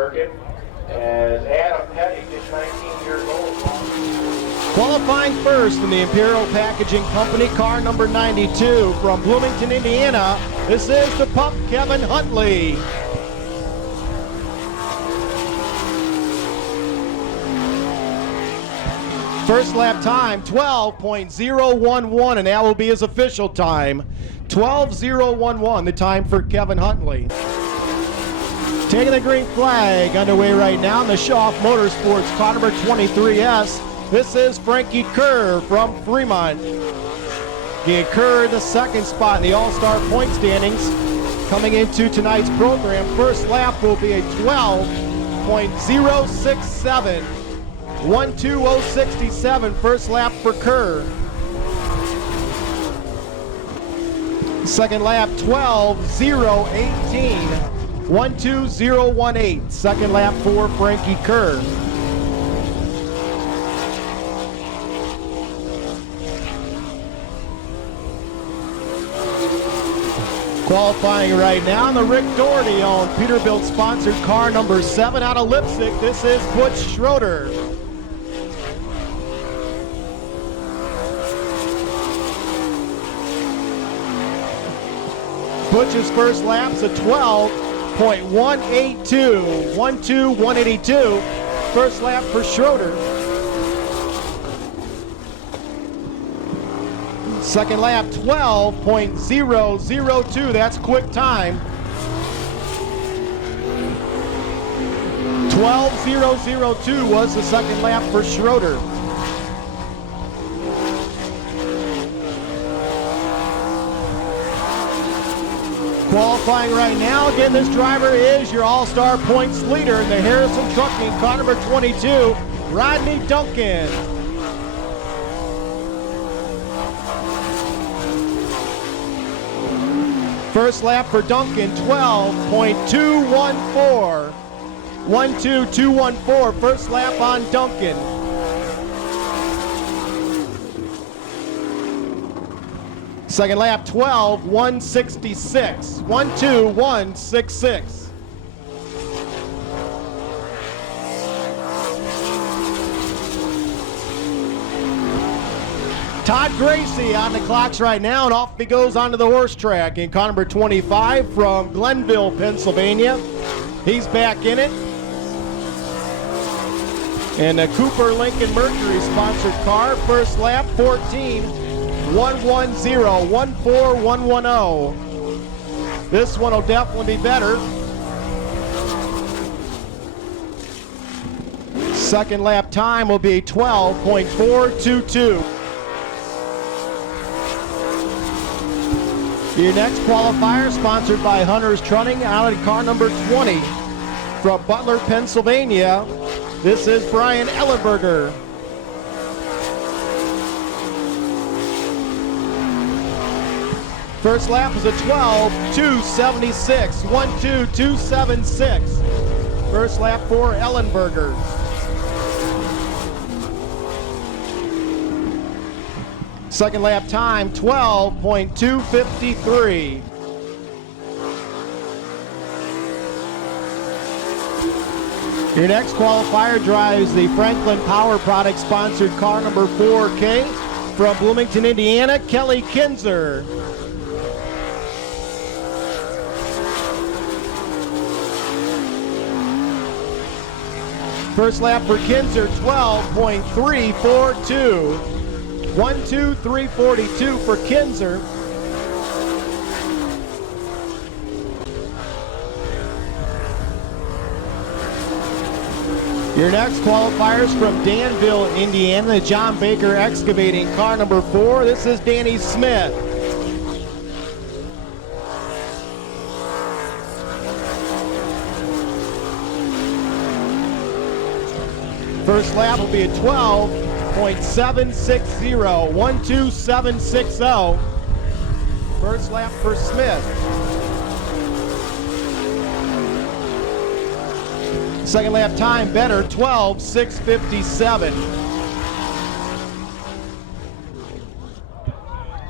circuit as Adam Petty, just 19 years old. Qualifying first in the Imperial Packaging Company, car number 92 from Bloomington, Indiana. This is the pup, Kevin Huntley. First lap time, 12.011, and that will be his official time. 12.011, the time for Kevin Huntley. Taking the green flag underway right now in the Shaw Motorsports car number 23S. This is Frankie Kerr from Fremont. Getting Kerr in the second spot in the All-Star point standings. Coming into tonight's program, first lap will be a 12.067. 1:20.67, first lap for Kerr. Second lap, 12.018. 1:20.18, second lap for Frankie Kerr. Qualifying right now in the Rick Doherty-owned Peterbilt sponsored car number 7 out of Lipstick. This is Butch Schroeder. Butch's first lap's a 12.182. 1:2.182. First lap for Schroeder. Second lap, 12.002. That's quick time. 12.002 was the second lap for Schroeder. Qualifying right now, again, this driver is your All-Star points leader in the Harrison Trucking car number 22, Rodney Duncan. First lap for Duncan, 12.214. 1:2.214, first lap on Duncan. Second lap, 12.166. 1:2.166. Todd Gracie on the clocks right now, and off he goes onto the horse track in car number 25 from Glenville, Pennsylvania. He's back in it. And the Cooper Lincoln Mercury sponsored car, first lap, 14.110, 14110. This one will definitely be better. Second lap time will be 12.422. Your next qualifier, sponsored by Hunter's Trunning, out of car number 20 from Butler, Pennsylvania. This is Brian Ellenberger. First lap is a 12.276, 1:2.276. First lap for Ellenberger. Second lap time, 12.253. Your next qualifier drives the Franklin Power Products sponsored car number 4K from Bloomington, Indiana, Kelly Kinzer. First lap for Kinzer, 12.342. 1:2.342 for Kinzer. Your next qualifiers from Danville, Indiana, the John Baker Excavating car number 4. This is Danny Smith. First lap will be a 12.760, 1:2.760. First lap for Smith. Second lap time better, 12.657.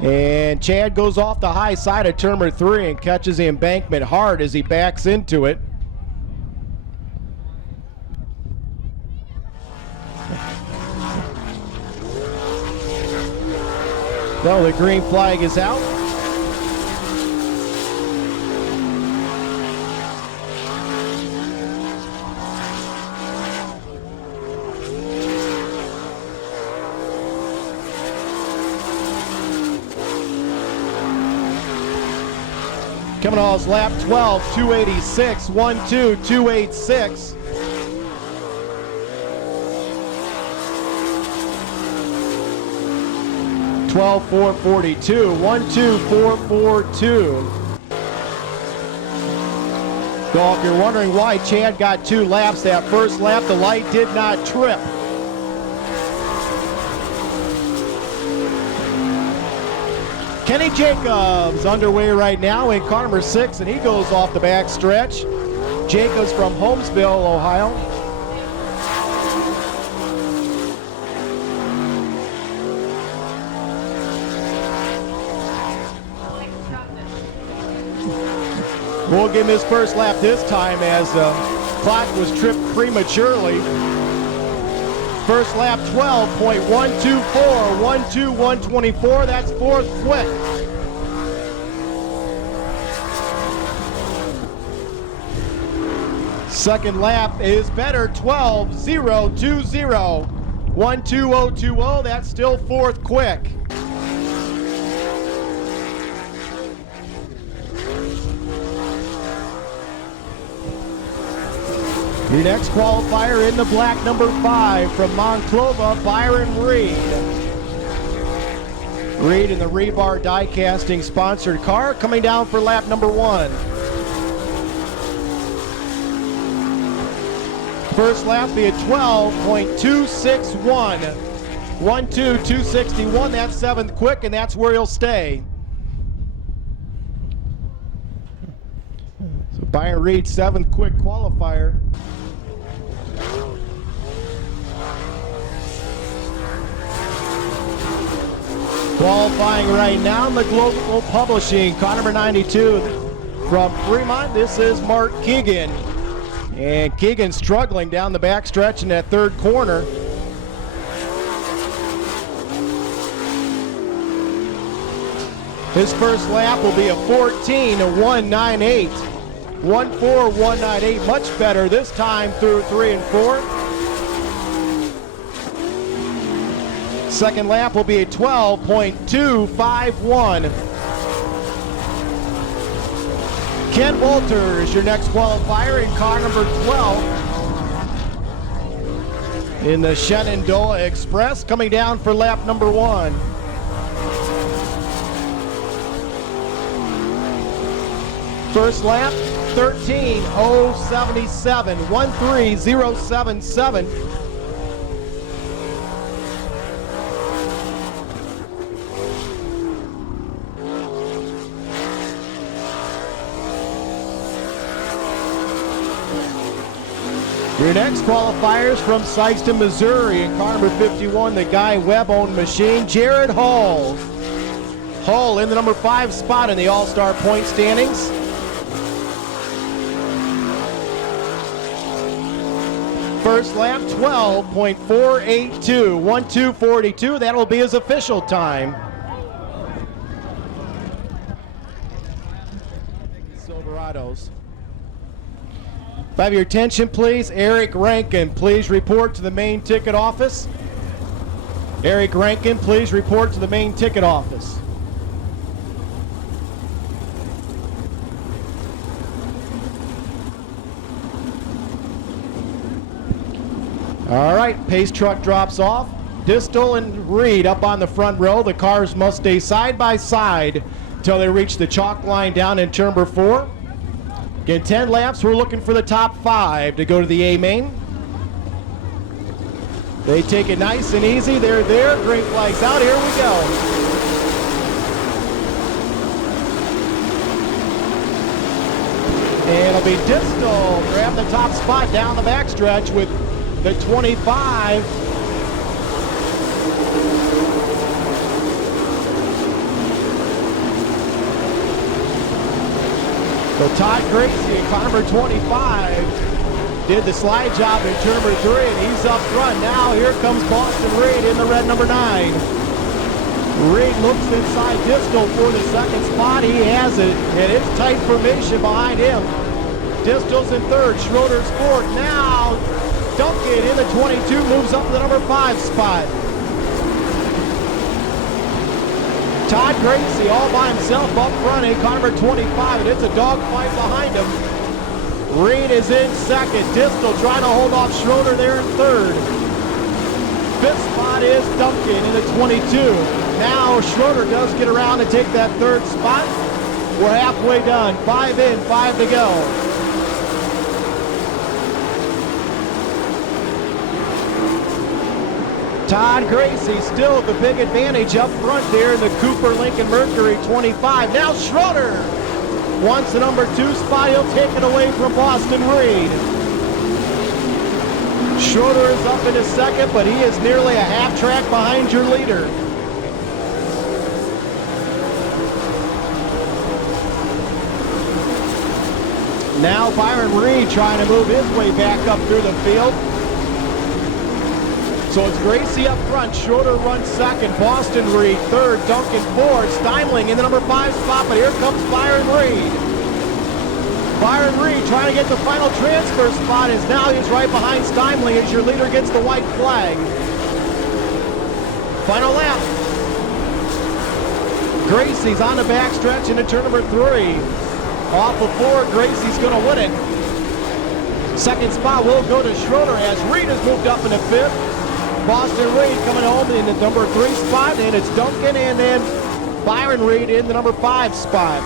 And Chad goes off the high side of turn number 3 and catches the embankment hard as he backs into it. No, the green flag is out. Coming on his lap 12, 286, 1-2, 286. Twelve 442, 1-2 442. So if you're wondering why Chad got 2 laps, that first lap the light did not trip. Kenny Jacobs underway right now in car number 6, and he goes off the back stretch. Jacobs from Holmesville, Ohio. We'll give him his first lap this time as the clock was tripped prematurely. First lap 12.124, 1-2-124, that's 4th quick. Second lap is better, 12.020, 1-2-0-2-0, that's still 4th quick. Your next qualifier in the black, number 5 from Monclova, Byron Reed. Reed in the Rebar Die Casting sponsored car coming down for lap number 1. First lap be a 12.261. 1-2-261, that's 7th quick, and that's where he'll stay. So Byron Reed, 7th quick qualifier. Qualifying right now in the Global Publishing, car number 92 from Fremont. This is Mark Keegan. And Keegan struggling down the backstretch in that 3rd corner. His first lap will be a 14.198. 1-4-198, much better this time through 3 and 4. Second lap will be a 12.251. Ken Walters, your next qualifier in car number 12 in the Shenandoah Express, coming down for lap number 1. First lap, 13.077, 13077. Your next qualifiers from Sykeston, Missouri in car number 51, the Guy Webb-owned machine, Jared Hall. Hall in the number 5 spot in the All-Star point standings. First lap, 12.482, 1-2-42. That'll be his official time. Silverados. If I have your attention, please, Eric Rankin, please report to the main ticket office. Eric Rankin, please report to the main ticket office. All right, pace truck drops off. Distel and Reed up on the front row. The cars must stay side by side until they reach the chalk line down in turn number 4. Again, 10 laps, we're looking for the top 5 to go to the A main. They take it nice and easy. They're there, green flags out, here we go. And it'll be Distel grab the top spot down the backstretch with the 25. So Todd Gracie in car number 25 did the slide job in turn number 3, and he's up front. Now here comes Boston Reed in the red number 9. Reed looks inside Distel for the second spot. He has it, and it's tight formation behind him. Distel's in third, Schroeder's fourth. Now, Duncan in the 22 moves up to the number 5 spot. Todd Gracie all by himself up front in car number 25, and it's a dogfight behind him. Reed is in second. Distel trying to hold off Schroeder there in third. Fifth spot is Duncan in the 22. Now Schroeder does get around and take that third spot. We're halfway done. 5 in, 5 to go. Todd Gracie still the big advantage up front there in the Cooper Lincoln Mercury 25. Now Schroeder wants the number 2 spot. He'll take it away from Boston Reed. Schroeder is up into second, but he is nearly a half track behind your leader. Now Byron Reed trying to move his way back up through the field. So it's Gracie up front, Schroeder runs second, Boston Reed third, Duncan fourth, Steimling in the number 5 spot, but here comes Byron Reed. Byron Reed trying to get the final transfer spot as now he's right behind Steimling as your leader gets the white flag. Final lap. Gracie's on the back stretch into turn number 3. Off of 4, Gracie's going to win it. Second spot will go to Schroeder as Reed has moved up into 5th. Boston Reed coming home in the number 3 spot, and it's Duncan and then Byron Reed in the number 5 spot.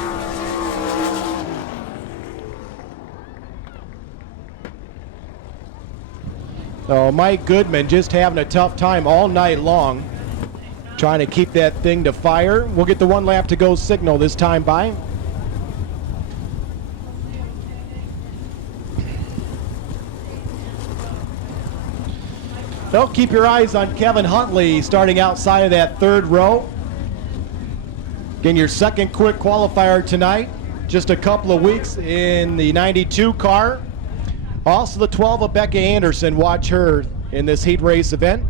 Oh, Mike Goodman just having a tough time all night long, trying to keep that thing to fire. We'll get the 1 lap to go signal this time by. Well, keep your eyes on Kevin Huntley starting outside of that 3rd row. Again, your second quick qualifier tonight. Just a couple of weeks in the 92 car. Also the 12 of Becca Anderson. Watch her in this heat race event.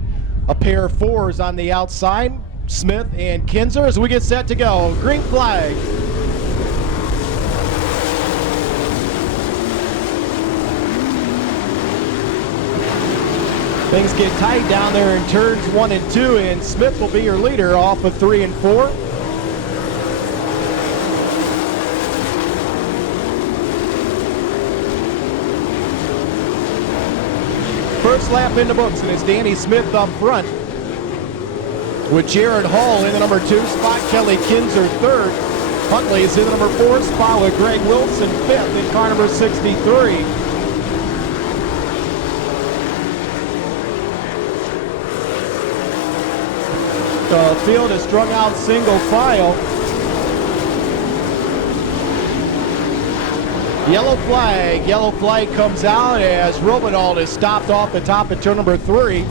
A pair of 4s on the outside. Smith and Kinzer as we get set to go. Green flag. Things get tight down there in turns 1 and 2, and Smith will be your leader off of 3 and 4. First lap in the books, and it's Danny Smith up front with Jared Hall in the number 2 spot, Kelly Kinzer 3rd. Huntley is in the number 4 spot with Greg Wilson 5th in car number 63. The field is strung out single file. Yellow flag comes out as Romanald is stopped off the top of turn number 3.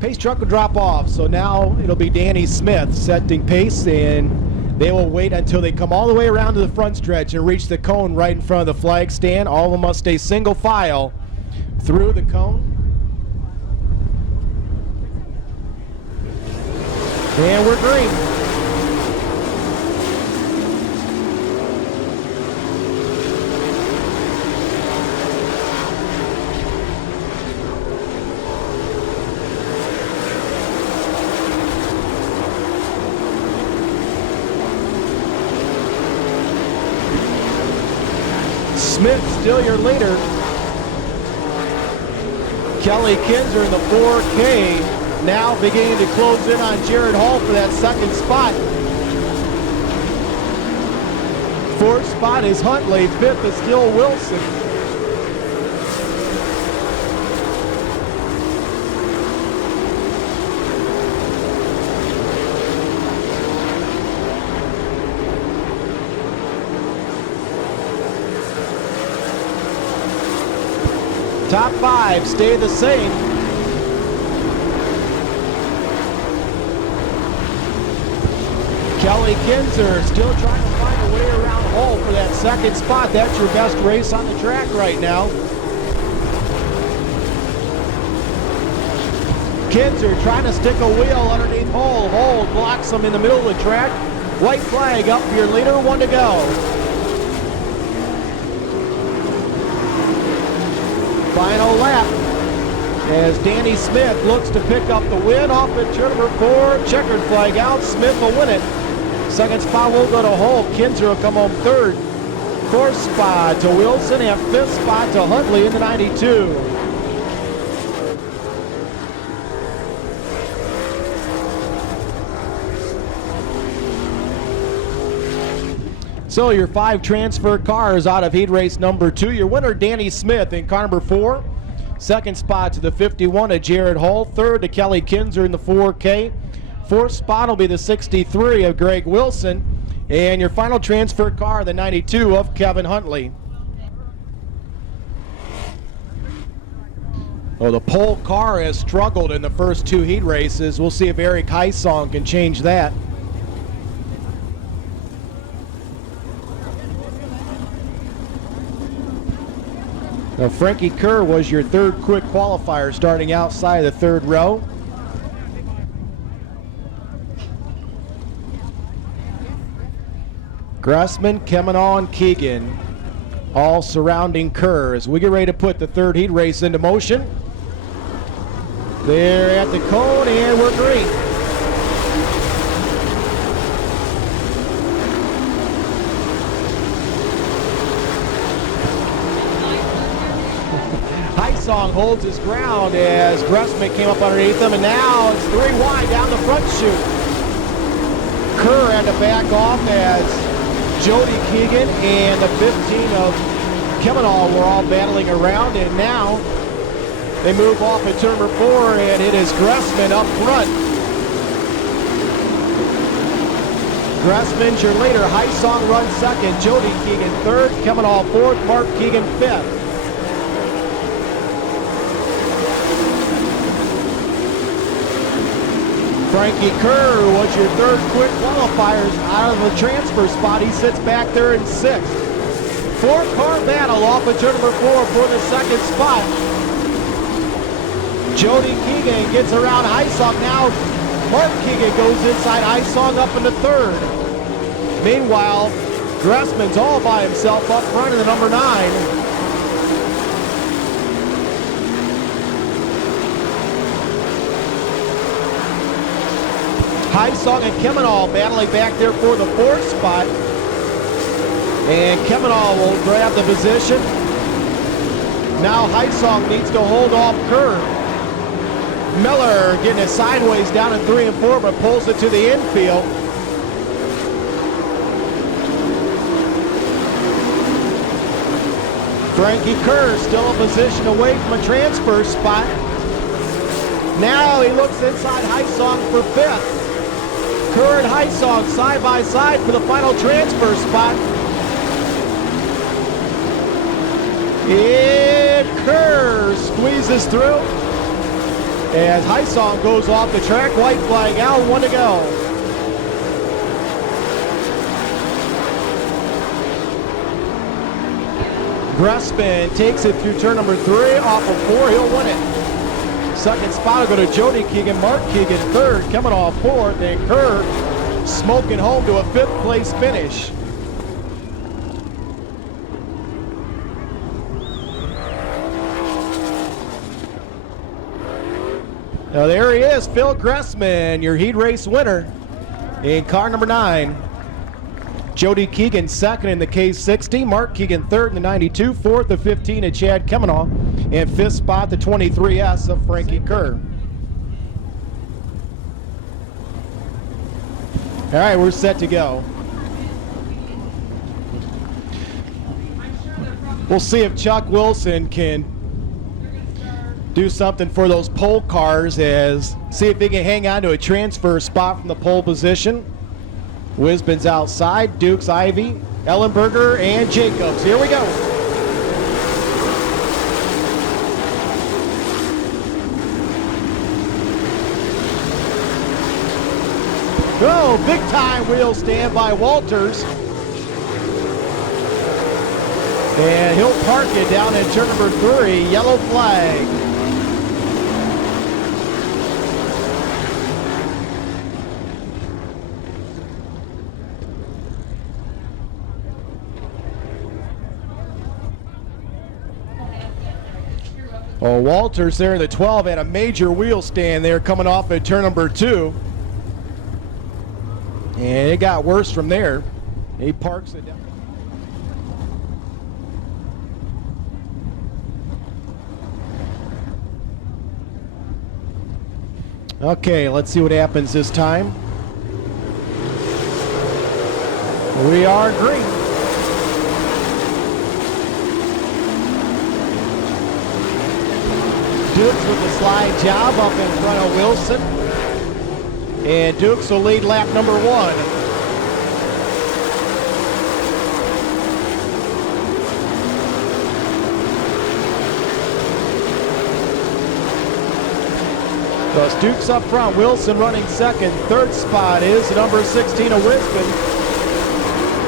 Pace truck will drop off, so now it'll be Danny Smith setting pace, and they will wait until they come all the way around to the front stretch and reach the cone right in front of the flag stand. All of them must stay single file through the cone. And we're green. Smith still your leader. Kelly Kinzer in the 4K now beginning to close in on Jared Hall for that 2nd spot. 4th spot is Huntley, 5th is still Wilson. Top 5 stay the same. Kelly Kinzer still trying to find fighting their way around Hull for that second spot. That's your best race on the track right now. Kinzer trying to stick a wheel underneath Hull. Hull blocks him in the middle of the track. White flag up for your leader, 1 to go. Final lap as Danny Smith looks to pick up the win off at turn number 4. Checkered flag out. Smith will win it. Second spot will go to Hull. Kinzer will come home third. Fourth spot to Wilson and fifth spot to Huntley in the 92. So your 5 transfer cars out of heat race number 2. Your winner, Danny Smith, in car number 4. Second spot to the 51 of Jared Hull. Third to Kelly Kinzer in the 4K. Fourth spot will be the 63 of Greg Wilson. And your final transfer car, the 92 of Kevin Huntley. Well, the pole car has struggled in the first 2 heat races. We'll see if Eric Heisong can change that. Now, Frankie Kerr was your third quick qualifier starting outside the third row. Gressman, Kemenall, and Keegan all surrounding Kerr as we get ready to put the third heat race into motion. They're at the cone and we're green. Heisong holds his ground as Gressman came up underneath him, and now it's 3 wide down the front chute. Kerr had to back off as Jody Keegan and the 15 of Kemenall were all battling around, and now they move off at turn number 4, and it is Gressman up front. Gressman's your leader. Heisong runs second, Jody Keegan third, Kemenall fourth, Mark Keegan fifth. Frankie Kerr was your third quick qualifiers out of the transfer spot. He sits back there in 6th. 4-car battle off of turn number 4 for the second spot. Jody Keegan gets around Heisong. Now Mark Keegan goes inside Heisong up into 3rd. Meanwhile, Gressman's all by himself up front in the number 9. Heisong and Kemenall battling back there for the 4th spot. And Kemenall will grab the position. Now Heisong needs to hold off Kerr. Miller getting it sideways down in 3 and 4, but pulls it to the infield. Frankie Kerr still a position away from a transfer spot. Now he looks inside Heisong for 5th. Kerr and Heisong side by side for the final transfer spot. And Kerr squeezes through as Heisong goes off the track. White flag out, 1 to go. Gressman takes it through turn number 3 off of 4. He'll win it. Second spot will go to Jody Keegan, Mark Keegan third, Kemenall fourth, and Kerr smoking home to a 5th place finish. Now there he is, Phil Gressman, your heat race winner in car number 9. Jody Keegan second in the K60, Mark Keegan third in the 92, fourth the 15 at Chad Kemenall, and 5th spot the 23S of Frankie Kerr. All right, we're set to go. We'll see if Chuck Wilson can do something for those pole cars, see if he can hang on to a transfer spot from the pole position. Wisman's outside, Dukes, Ivy, Ellenberger, and Jacobs. Here we go. Oh, big time wheel stand by Walters. And he'll park it down in turn number 3, yellow flag. Oh, Walters there in the 12 had a major wheel stand there coming off at turn number 2. And it got worse from there. He parks it down. Okay, let's see what happens this time. We are green. Dukes with the slide job up in front of Wilson. And Dukes will lead lap number 1. So it's Dukes up front, Wilson running second. Third spot is number 16 of Wisbon.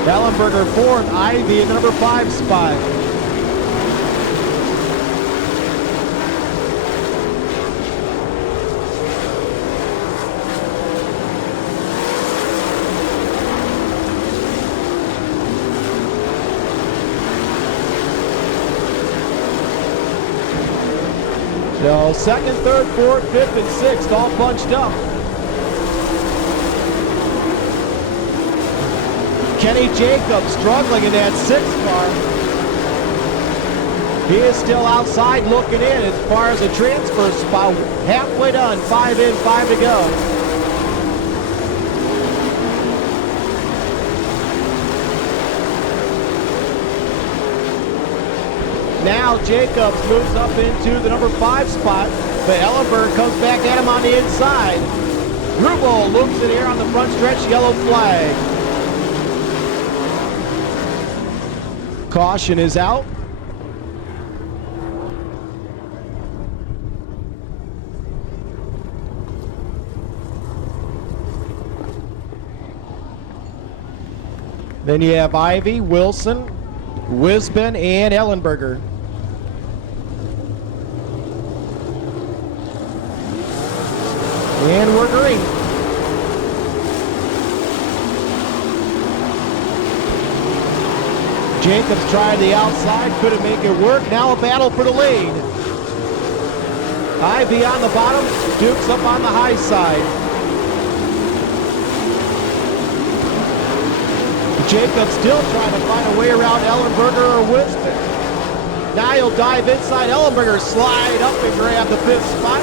Ellenberger fourth, Ivy in number 5 spot. So second, third, fourth, fifth, and sixth all bunched up. Kenny Jacobs struggling in that 6th car. He is still outside looking in as far as the transfer spot. Halfway done, 5 in, 5 to go. Now Jacobs moves up into the number 5 spot, but Ellenberg comes back at him on the inside. Rubel loops it here on the front stretch, yellow flag. Caution is out. Then you have Ivy, Wilson, Wisbon, and Ellenberger. And we're green. Jacobs tried the outside, couldn't make it work. Now a battle for the lead. Ivy on the bottom, Dukes up on the high side. Jacobs still trying to find a way around Ellenberger or Wisbon. Now he'll dive inside. Ellenberger slide up and grab the 5th spot.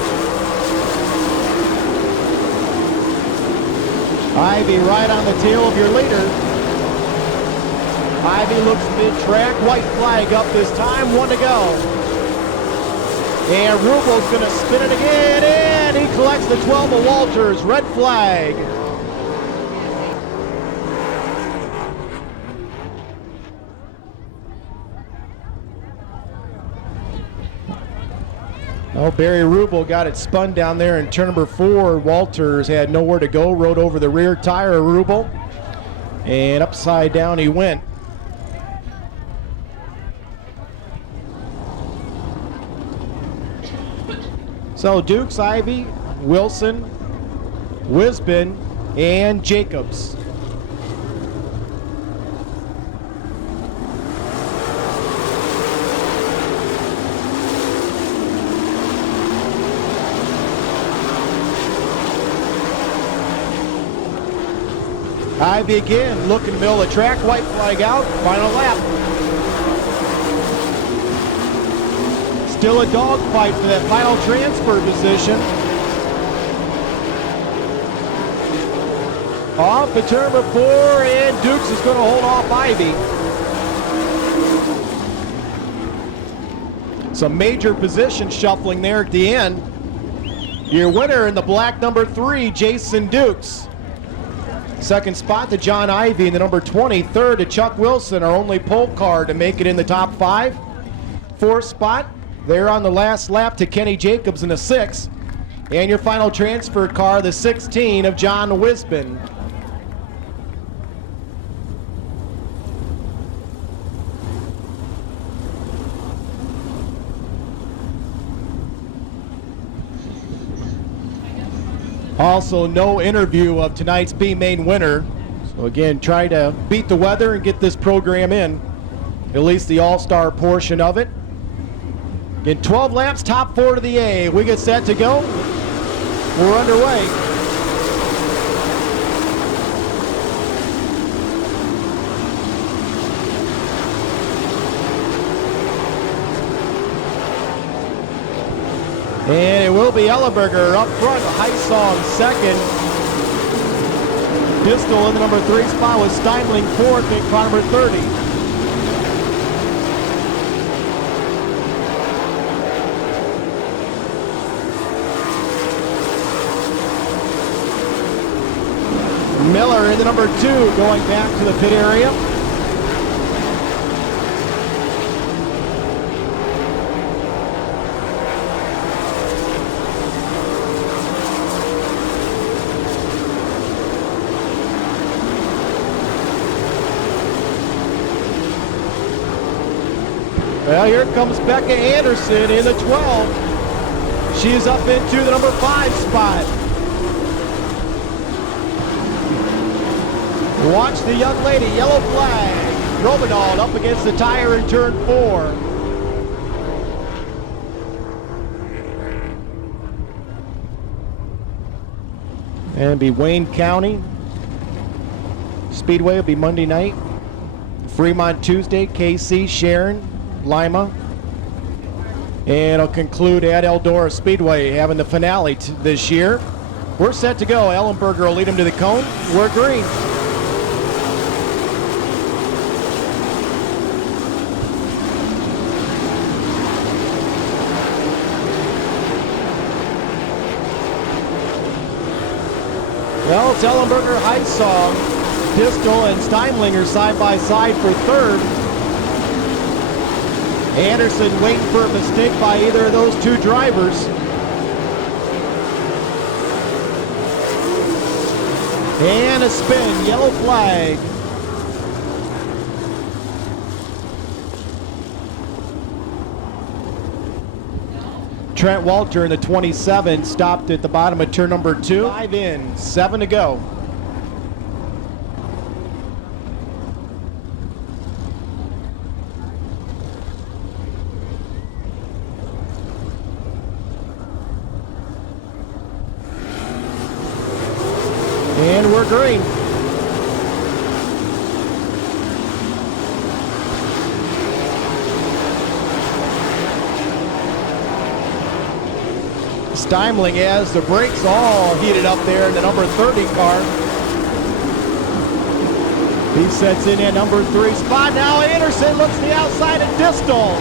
Ivy right on the tail of your leader. Ivy looks mid-track, white flag up this time, 1 to go. And Rubel's gonna spin it again, and he collects the 12 of Walters, red flag. Oh, Barry Rubel got it spun down there in turn number 4. Walters had nowhere to go, rode over the rear tire of Rubel, and upside down he went. So Dukes, Ivy, Wilson, Wisbon, and Jacobs. Ivy again, looking middle of the track, white flag out, final lap. Still a dogfight for that final transfer position. Off the turn number 4, and Dukes is going to hold off Ivy. Some major position shuffling there at the end. Your winner in the black number 3, Jason Dukes. Second spot to John Ivy in the number 20. Third to Chuck Wilson, our only pole car to make it in the top 5. Fourth spot, there on the last lap to Kenny Jacobs in the 6th. And your final transfer car, the 16 of John Wisbon. Also, no interview of tonight's B main winner. So again, try to beat the weather and get this program in, at least the all-star portion of it. In 12 laps, top 4 to the A. We get set to go. We're underway. And it will be Ellenberger up front, Heisong second. Distel in the number 3 spot with Steinling fourth in car number 30. Miller in the number 2 going back to the pit area. Well, here comes Becca Anderson in the 12. She's up into the number 5 spot. Watch the young lady, yellow flag. Romanald up against the tire in turn 4. And it'll be Wayne County Speedway will be Monday night. Fremont Tuesday, KC, Sharon, Lima. And it'll conclude at Eldora Speedway, having the finale this year. We're set to go. Ellenberger will lead him to the cone. We're green. Well, it's Ellenberger, Heisong, Distel, and Steinlinger side by side for third. Anderson waiting for a mistake by either of those two drivers. And a spin, yellow flag. Trent Walter in the 27 stopped at the bottom of turn number 2. 5 in, 7 to go. And we're green. Steinling has the brakes all heated up there in the number 30 car. He sets in at number 3 spot. Now Anderson looks to the outside of Distel.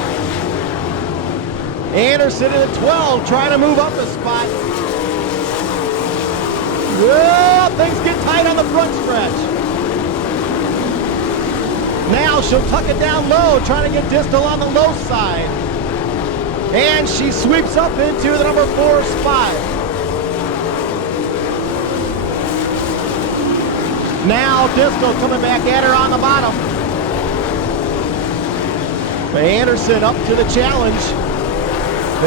Anderson in the 12 trying to move up a spot. Well, things get tight on the front stretch. Now she'll tuck it down low, trying to get Distel on the low side. And she sweeps up into the number 4 spot. Now Distel coming back at her on the bottom. Anderson up to the challenge.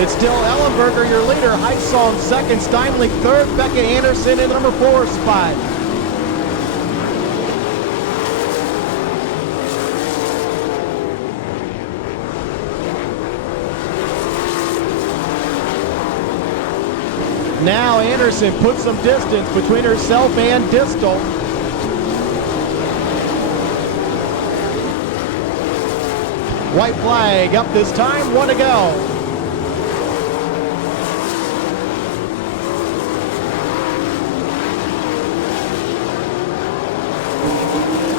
It's still Ellenberger, your leader. Heisong second, Steinling third, Becca Anderson in the number 4 spot. Now Anderson puts some distance between herself and Distel. White flag up this time, 1 to go.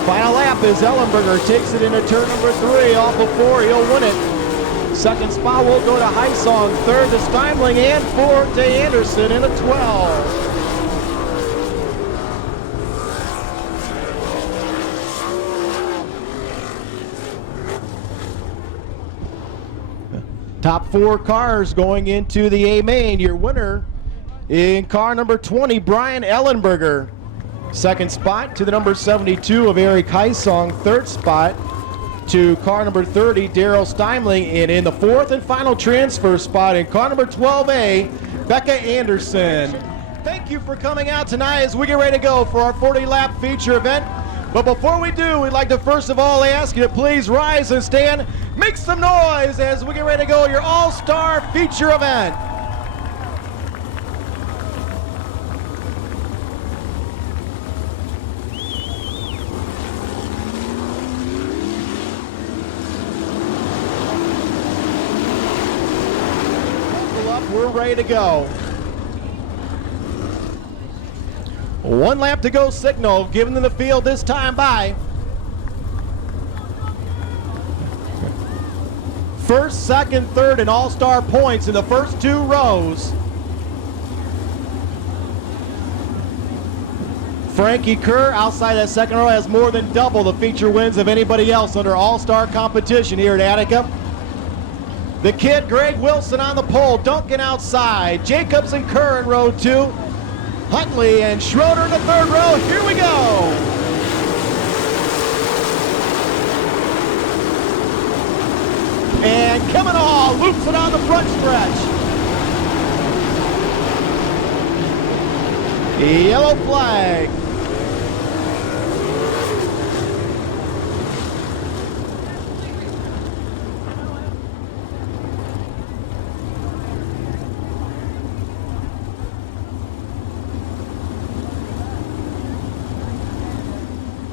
Final lap as Ellenberger takes it into turn number 3 off of 4. He'll win it. Second spot will go to Heisong. Third to Steinling and fourth to Anderson in a 12. Top 4 cars going into the A main. Your winner in car number 20, Brian Ellenberger. Second spot to the number 72 of Eric Heisong. Third spot to car number 30, Daryl Steinling. And in the fourth and final transfer spot in car number 12A, Becca Anderson. Thank you. thank you for coming out tonight as we get ready to go for our 40-lap feature event. But before we do, we'd like to first of all ask you to please rise and stand, make some noise as we get ready to go your all-star feature event. We're ready to go. 1 lap to go signal given to the field this time by. First, second, third, and all-star points in the first 2 rows. Frankie Kerr outside that second row has more than double the feature wins of anybody else under all-star competition here at Attica. The kid, Greg Wilson, on the pole. Duncan outside. Jacobs and Kerr in row 2. Huntley and Schroeder in the third row. Here we go. And coming on, loops it on the front stretch. Yellow flag.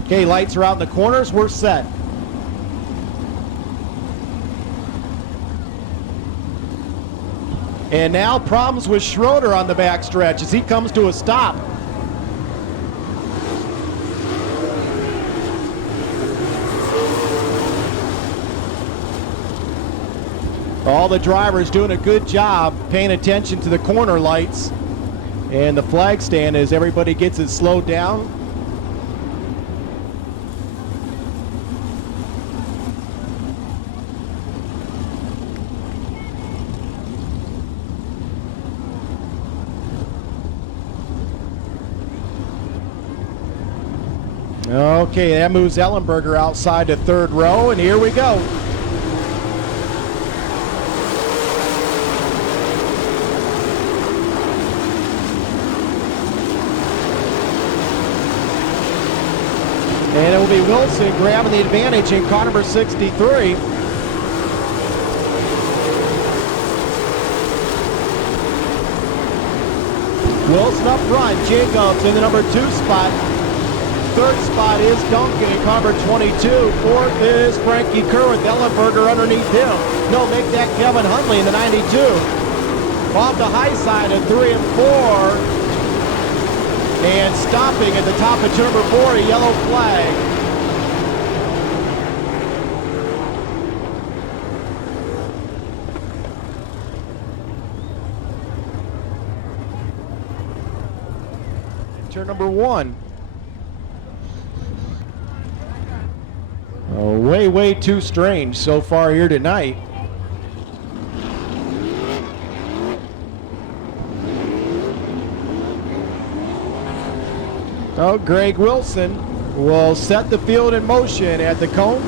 Okay, lights are out in the corners. We're set. And now problems with Schroeder on the backstretch as he comes to a stop. All the drivers doing a good job paying attention to the corner lights and the flag stand as everybody gets it slowed down. Okay, that moves Ellenberger outside to third row, and here we go. And it will be Wilson grabbing the advantage in car number 63. Wilson up front, Jacobs in the number 2 spot. Third spot is Duncan in car number 22. Fourth is Frankie Kerr with Ellenberger underneath him. No, make that Kevin Huntley in the 92. Off the high side of 3 and 4. And stopping at the top of turn number 4, a yellow flag. Turn number 1. Oh, way too strange so far here tonight. Oh, Greg Wilson will set the field in motion at the cone.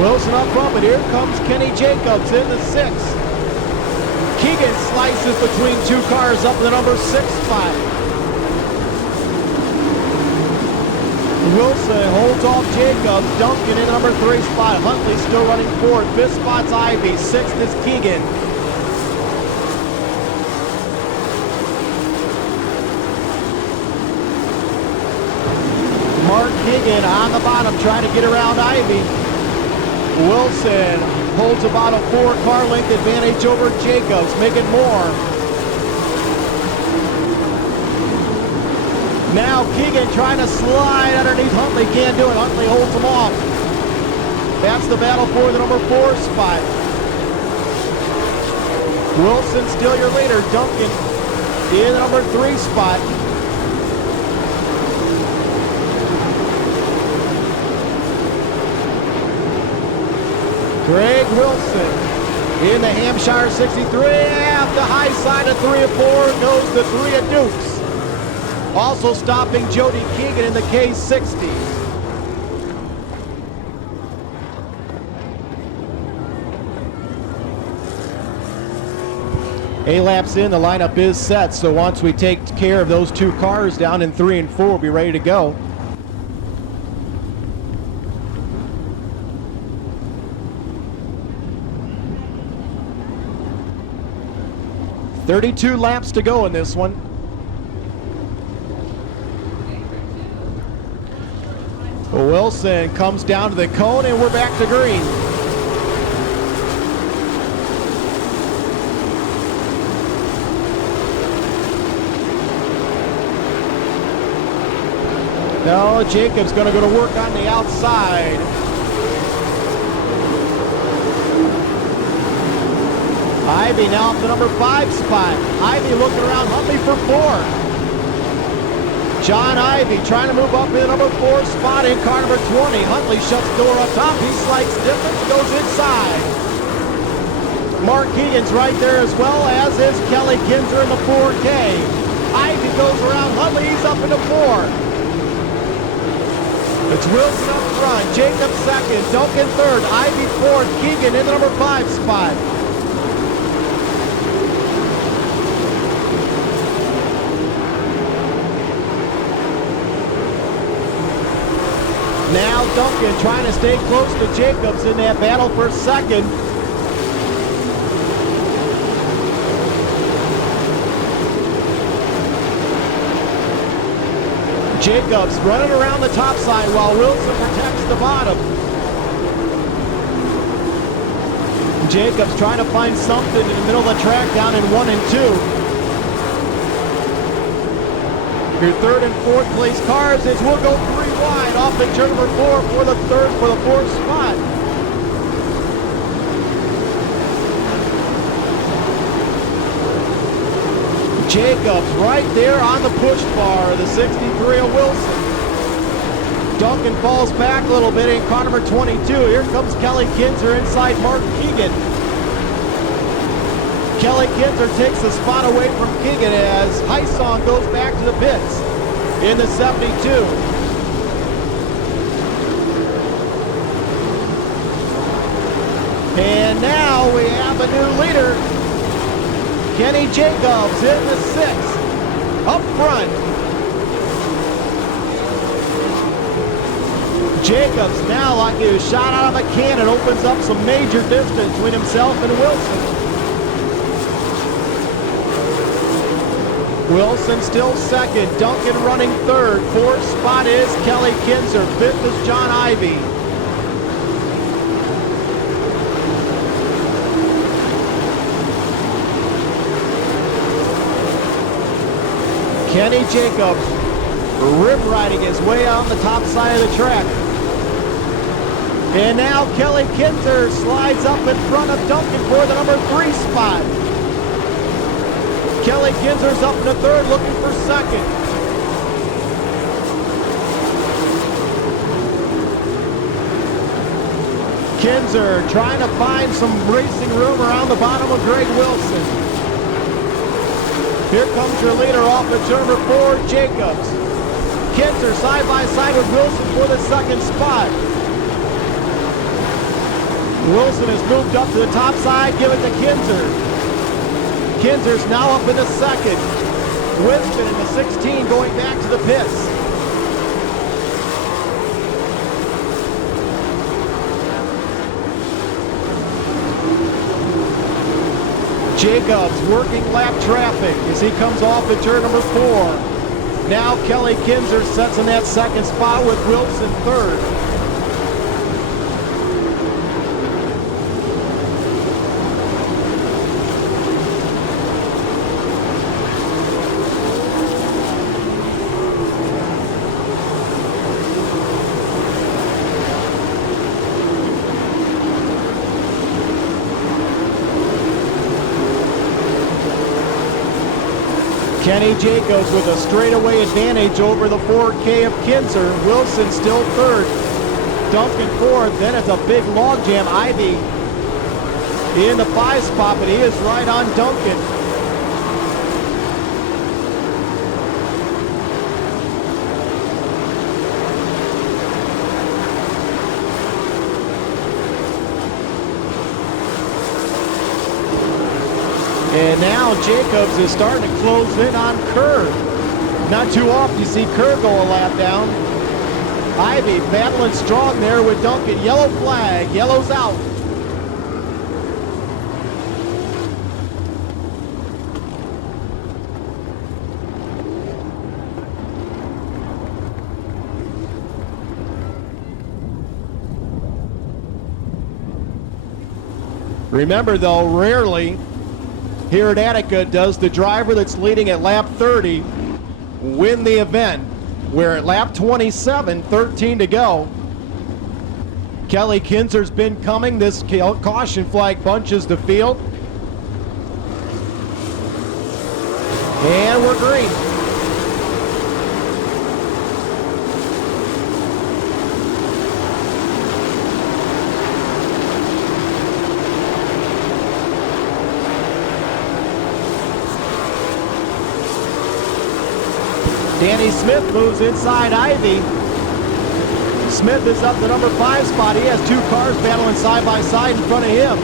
Wilson up front, but here comes Kenny Jacobs in the 6. Keegan slices between 2 cars up in the number 6 spot. Wilson holds off Jacobs. Duncan in the number 3 spot. Huntley still running 4th. 5th spot's Ivy. 6th is Keegan. Mark Keegan on the bottom trying to get around Ivy. Wilson holds about a 4-car length advantage over Jacobs, making more. Now Keegan trying to slide underneath Huntley, can't do it. Huntley holds him off. That's the battle for the number 4 spot. Wilson still your leader. Duncan in the number 3 spot. Greg Wilson in the Hampshire 63. Up the high side of 3 of 4 goes the 3 of Dukes. Also stopping Jody Keegan in the K60. A laps in, the lineup is set, so once we take care of those 2 cars down in 3 and 4, we'll be ready to go. "32 laps to go in this one." Wilson comes down to the cone and we're back to green. No, Jacob's going to go to work on the outside. Ivy now up the number 5 spot. Ivy looking around Huntley for 4. John Ivy trying to move up in the number 4 spot in car number 20. Huntley shuts the door up top. He slides different, goes inside. Mark Keegan's right there as well, as is Kelly Kinzer in the 4K. Ivy goes around Huntley. He's up into 4. It's Wilson up front, Jacob second, Duncan third, Ivy fourth, Keegan in the number 5 spot. Now Duncan trying to stay close to Jacobs in that battle for second. Jacobs running around the top side while Wilson protects the bottom. Jacobs trying to find something in the middle of the track down in 1 and 2. Your 3rd and 4th place cars is will go 3 wide off the turn number 4 for the 4th spot. Jacobs right there on the push bar, the 63 of Wilson. Duncan falls back a little bit in car number 22. Here comes Kelly Kinzer inside Mark Keegan. Kelly Kinzer takes the spot away from Keegan as Heisong goes back to the pits in the 72. And now we have a new leader. Kenny Jacobs in the 6th, up front. Jacobs now, like he was shot out of a cannon, opens up some major distance between himself and Wilson. Wilson still second, Duncan running 3rd. 4th spot is Kelly Kinzer, 5th is John Ivy. Kenny Jacobs rip riding his way on the top side of the track. And now Kelly Kinzer slides up in front of Duncan for the number 3 spot. Kelly Kinzer's up in the 3rd looking for 2nd. Kinzer trying to find some racing room around the bottom of Greg Wilson. Here comes your leader off the turn number 4, Jacobs. Kinzer side by side with Wilson for the 2nd spot. Wilson has moved up to the top side, give it to Kinzer. Kinzer's now up in the 2nd. Winston in the 16 going back to the pits. Jacobs working lap traffic as he comes off the turn number 4. Now Kelly Kinzer sets in that 2nd spot with Wilson 3rd. Kenny Jacobs with a straightaway advantage over the 4K of Kinzer. Wilson still 3rd. Duncan 4th. Then it's a big logjam. Ivy in the 5 spot, but he is right on Duncan. And now Jacobs is starting to close in on Kerr. Not too often you see Kerr go a lap down. Ivy battling strong there with Duncan. Yellow flag, yellow's out. Remember though, rarely here at Attica does the driver that's leading at lap 30 win the event. We're at lap 27, 13 to go. Kelly Kinzer's been coming. This caution flag bunches the field. And we're green. Danny Smith moves inside Ivy. Smith is up the number 5 spot. He has 2 cars battling side by side in front of him.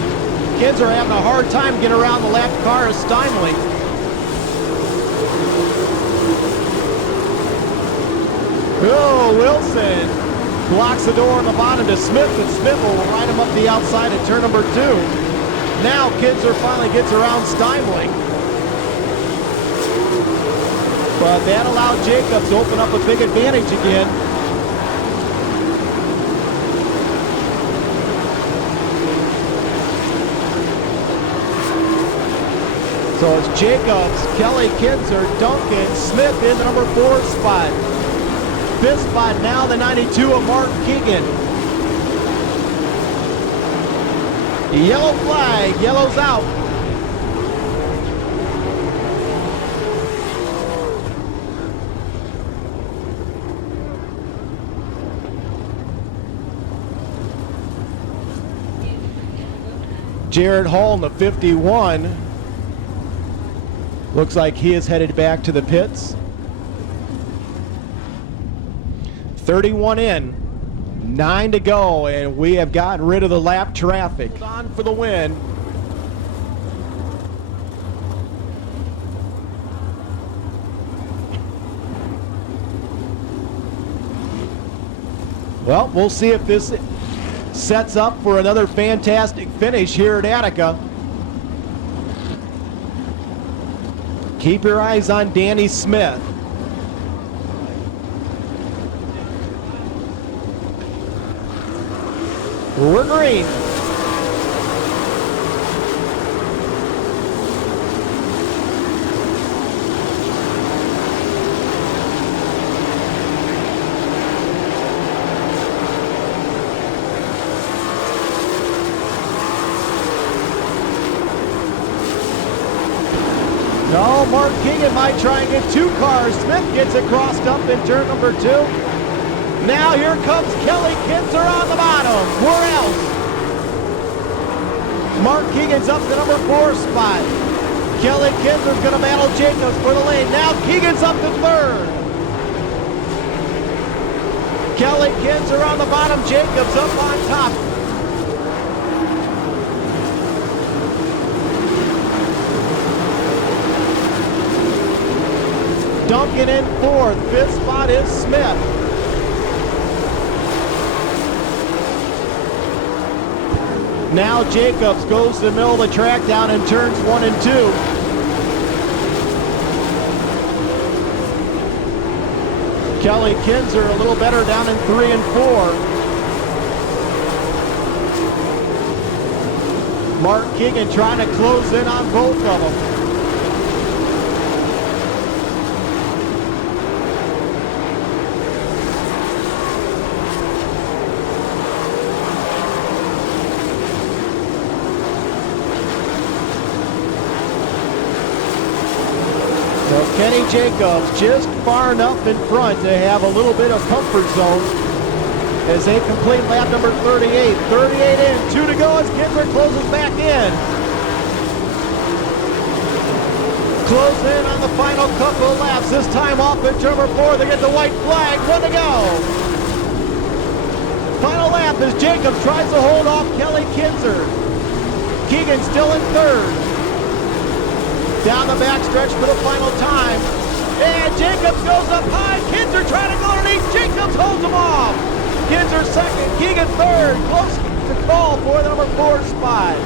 Kids are having a hard time getting around the left car of Steinle. Oh, Wilson blocks the door on the bottom to Smith, and Smith will ride him up the outside at turn number 2. Now Kinzer finally gets around Steinle. But that allowed Jacobs to open up a big advantage again. So it's Jacobs, Kelly Kinzer, Duncan, Smith in the number 4 spot. 5th spot now the 92 of Mark Keegan. Yellow flag, yellow's out. Jared Hall in the 51. Looks like he is headed back to the pits. 31 in, 9 to go, and we have gotten rid of the lap traffic. On for the win. Well, we'll see if this sets up for another fantastic finish here at Attica. Keep your eyes on Danny Smith. We're green. No, Mark Keegan might try and get 2 cars. Smith gets it crossed up in turn number 2. Now here comes Kelly Kinzer on the bottom. Where else? Mark Keegan's up the number 4 spot. Kelly Kinzer's going to battle Jacobs for the lead. Now Keegan's up to 3rd. Kelly Kinzer on the bottom. Jacobs up on top. Duncan in 4th. 5th spot is Smith. Now Jacobs goes to the middle of the track down in turns 1 and 2. Kelly Kinzer a little better down in 3 and 4. Mark Keegan trying to close in on both of them. Kenny Jacobs just far enough in front to have a little bit of comfort zone. as they complete lap number 38. 38 in, 2 to go as Kinzer closes back in. Close in on the final couple of laps. This time off at turn number 4. They get the white flag. 1 to go. Final lap as Jacobs tries to hold off Kelly Kinzer. Keegan still in third. Down the backstretch for the final time. And Jacobs goes up high. Kinzer trying to go underneath. Jacobs holds him off. Kinzer second. Keegan third. Close to call for the number 4 spot.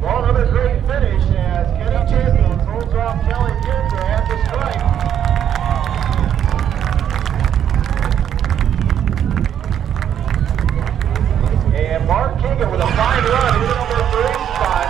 Well, another great finish as Kenny Jacobs holds off Kelly Kinzer at the stripe. And Mark Keegan with a fine run in the number 3 spot.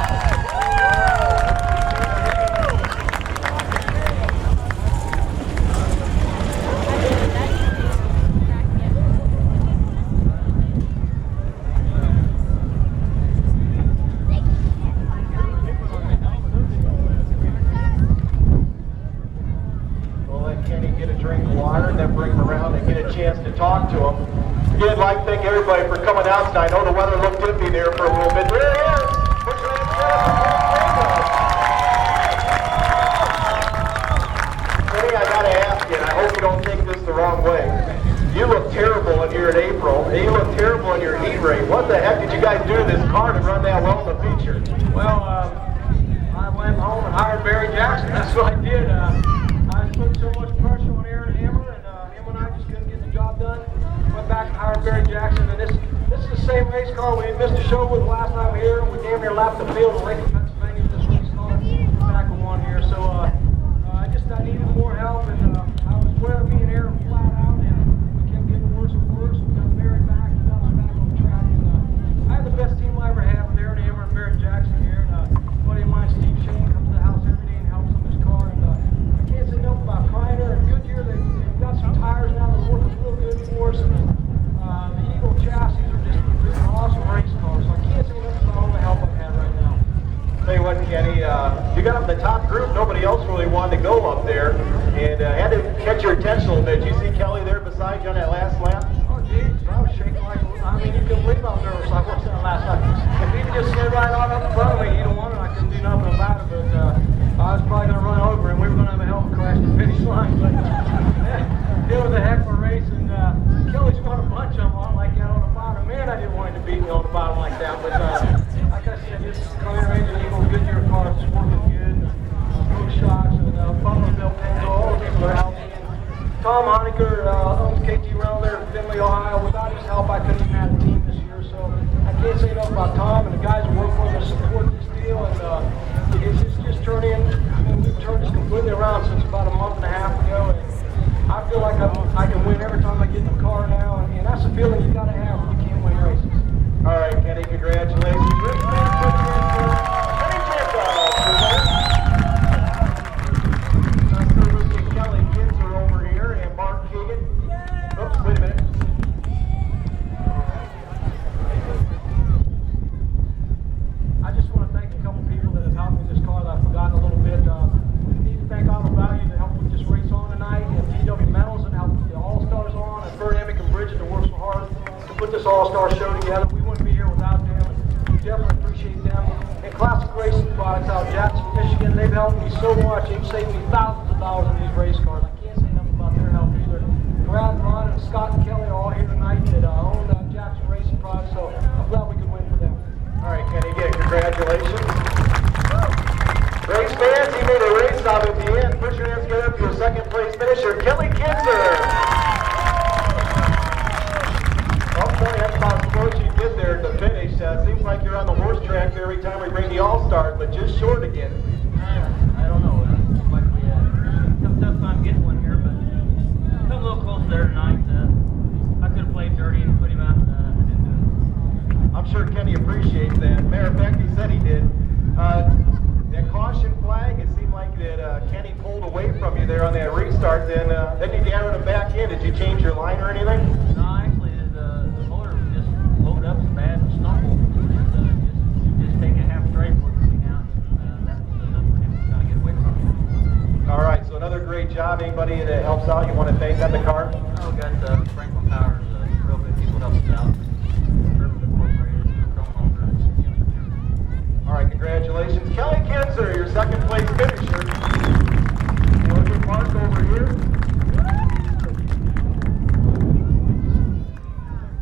Talk to him. Again, I'd like to thank everybody for coming out tonight. I know the weather looked iffy there for a little bit. There he is! Kenny, I gotta ask you, and I hope you don't take this the wrong way. You look terrible in here in April, and you look terrible in your heat rate. What the heck did you guys do to this car to run that well in the feature? Well, I went home and hired Barry Jackson. That's what I did. I was putting so much pressure on Aaron Hammer, and him and I just couldn't get the job done. Went back and hired Barry Jackson, and this is the same race car we missed a show with last time here. We damn near lapped the field in Lincoln, Pennsylvania with this race car back in one here. So I needed more help, and I was wearing me and Aaron flat out, and we kept getting worse and worse. We got Barry back, and got us back on the track. And I had the best team I ever had with Aaron Hammer and Barry Jackson here. And a buddy of mine, Steve Shane, comes to the house every day and helps on this car. And I can't say enough about Kreiner and Goodyear. They've got some tires now that are working real good for us. And the Eagle chassis are just an awesome race car. So I can't say enough about all the help I've had right now. Tell you what, Kenny, you got up in the top group. Nobody else really wanted to go up there, and had to catch your attention a little bit. Did you see Kelly there beside you on that last lap? Oh, geez, I was shaking like, I mean, you couldn't believe how nervous I was that last night. If he could just slid right on up in front of me, he'd have won, and I couldn't do nothing about it. But I was probably going to run over, and we were going to have a hell of a crash at the finish line. But it was a heck of a race, and Kelly's going to bunch them on like that on the bottom. Man, I didn't want him to beat me on the bottom like that. But like I said, this Kreiner engine Eagle Goodyear car is working good. No shocks, and Butler, Bill Penzo, all the people are helping. Tom Honecker owns KT Rental there in Findlay, Ohio. Without his help, I couldn't even have a team this year. So I can't say enough about Tom and the guys who work for him to support this deal. And it's just turned in. I mean, we've turned this completely around since about a month and a half ago. And I feel like I can win every time I get in the car now. And that's the feeling you got to have when you can't win races. All right, Kenny, congratulations. Rich man, put you in for Kenny Jacobs. Kelly Kinzer over here and Mark Keegan. Oops, wait a minute. I just want to thank a couple people that have helped me with this car that I've forgotten a little bit. I need to thank Auto Value that helped put this race on tonight, and TW Metals that helped put the All-Stars on, and Bert Emick and Bridget that worked so hard to put this All-Star show together. We wouldn't be here without them, and we definitely appreciate them. And Classic Racing Products out of Jackson, Michigan, they've helped me so much. They've saved me thousands of dollars on these race cars. I can't say enough about their help either. Brad, Ron, and Scott and Kelly are all here tonight that own Jackson Racing Products, so I'm glad we could win for them. All right, Kenny, again, congratulations. Race fans, he made a race stop at the end. Put your hands together for your second place finisher, Kelly Kinzer. Well, Tony, that's about as close you did there to finish. Seems like you're on the horse track every time we bring the All-Star, but just short again. I don't know. Like we tough time getting one here, but come a little close there tonight. I could have played dirty and put him out. I didn't do it. I'm sure Kenny appreciates that. Matter of fact, he said he did. That caution flag, it seemed like that Kenny pulled away from you there on that restart, then you gathered them back in. Did you change your line or anything? No, actually, the motor was just loaded up so bad and stumbled. Just taking it half straight for clean out. That was enough for him to kind of get away from it. All right, so another great job. Anybody that helps out you want to thank on the car? Oh, we got Franklin Powers, real good people help us out. Urban Incorporated, Chrome Motor. All right, congratulations. Kelly Kinzer, your second place finisher. And look at Mark over here.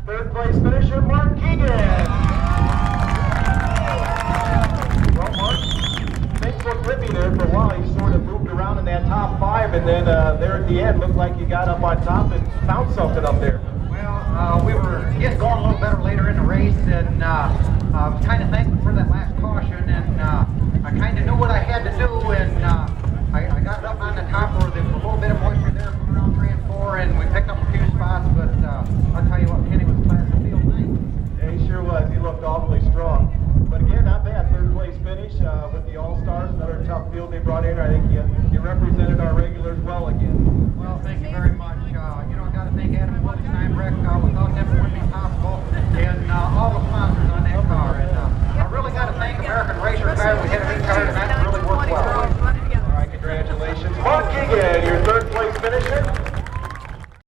Third place finisher, Mark Keegan. Well, Mark, things looked rippy there for a while. You sort of moved around in that top 5, and then there at the end looked like you got up on top and found something up there. Well, we were getting going a little better later in the race, and I was kind of thankful for that last caution, and I kind of knew what I had to do, and I got it up on the top where there was a little bit of moisture there from around 3 and 4, and we picked up a few spots, but I'll tell you what, Kenny was class of field night. Yeah, he sure was. He looked awfully strong. But again, not bad. Third place finish with the All-Stars. Another tough field they brought in. I think